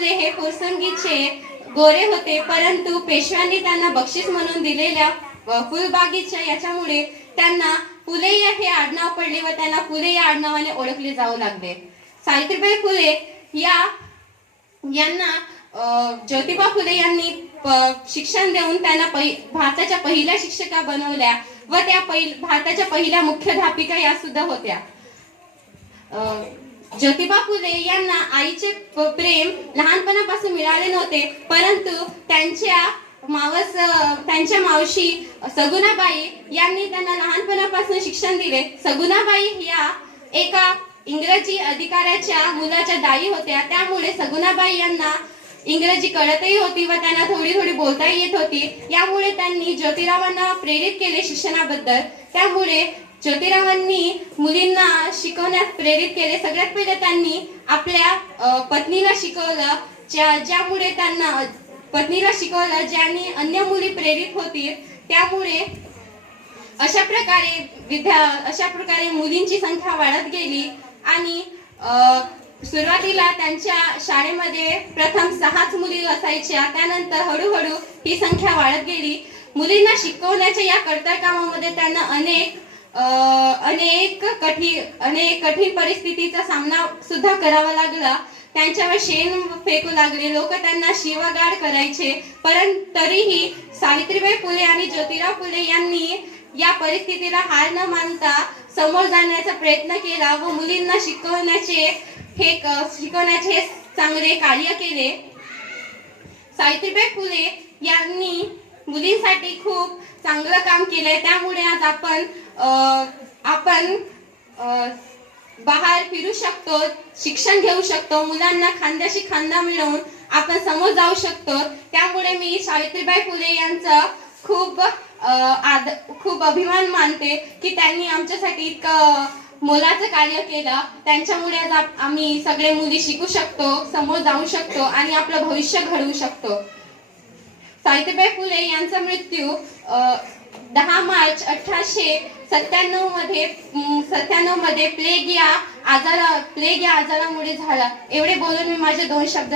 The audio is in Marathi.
फुले हे फुरसंगीचे गोरे होते, परंतु पेशव्यांनी त्यांना बक्षीस म्हणून दिलेल्या फुलबागीच्या याच्यामुळे त्यांना फुले हे आडनाव पडले व त्यांना फुले या आडनावाने ओळखले जाऊ लागले. सावित्रीबाई फुले यांना ज्योतिबा फुले यांनी शिक्षण देऊन त्यांना भारताच्या पहिल्या शिक्षिका बनवल्या व त्या भारताच्या पहिल्या मुख्याध्यापिका या सुद्धा होत्या. ज्योतिबा फुले यांना आईचे प्रेम लहानपणापासून मिळाले नव्हते, परंतु त्यांच्या मावशी सगुणाबाई यांनी त्यांना लहानपणापासून शिक्षण दिले. सगुणाबाई या एका इंग्रजी अधिकाऱ्याच्या मुलाच्या दाई होत्या, त्यामुळे सगुणाबाई यांना इंग्रजी कळतही होती व त्यांना थोडी थोडी बोलताही येत होती. यामुळे त्यांनी ज्योतिरावांना प्रेरित केले शिक्षणाबद्दल. त्यामुळे ज्योतिरावांनी मुलींना शिकवण्यास प्रेरित केले. सगळ्यात पहिले त्यांनी आपल्या पत्नीला शिकवलं, ज्यामुळे त्यांना पत्नीला शिकवलं ज्यांनी अन्य मुली प्रेरित होतील. त्यामुळे अशा प्रकारे मुलींची संख्या वाढत गेली आणि सुरुवातीला त्यांच्या शाळेमध्ये प्रथम 6च मुली असायच्या. त्यानंतर हळूहळू ही संख्या वाढत गेली. मुलींना शिकवण्याच्या या कडतर कामामध्ये त्यांना अनेक कठीण परिस्थितीचा सामना सुद्धा करावा लागला. त्यांच्यावर शेण फेकू लागले, लोक त्यांना शिवागाळ करायचे, परंतु तरीही सावित्रीबाई फुले आणि ज्योतिराव फुले यांनी या परिस्थितीला हार न मानता समोर जाण्याचा प्रयत्न केला व मुलींना शिकवण्याचे चांगले कार्य केले. सावित्रीबाई फुले यांनी मुलींसाठी खूप चांगलं काम केलंय. त्यामुळे आज आपण बाहेर फिरू शकतो, शिक्षण घेऊ शकतो, मुलांना खांद्याशी खांदा मिळवून आपण समोर जाऊ शकतो. त्यामुळे मी सावित्रीबाई फुले यांचा खूप अभिमान मानते की त्यांनी आमच्यासाठी इतकं मोलाचं कार्य केलं. त्यांच्यामुळे आज आम्ही सगळे मुली शिकू शकतो, समोर जाऊ शकतो आणि आपलं भविष्य घडवू शकतो. सावित्रीबाई फुले यांचा मृत्यू 10 मार्च 1897 मध्ये प्लेग या आजारामुळे झाला. एवढे बोलून मी माझे 2 शब्द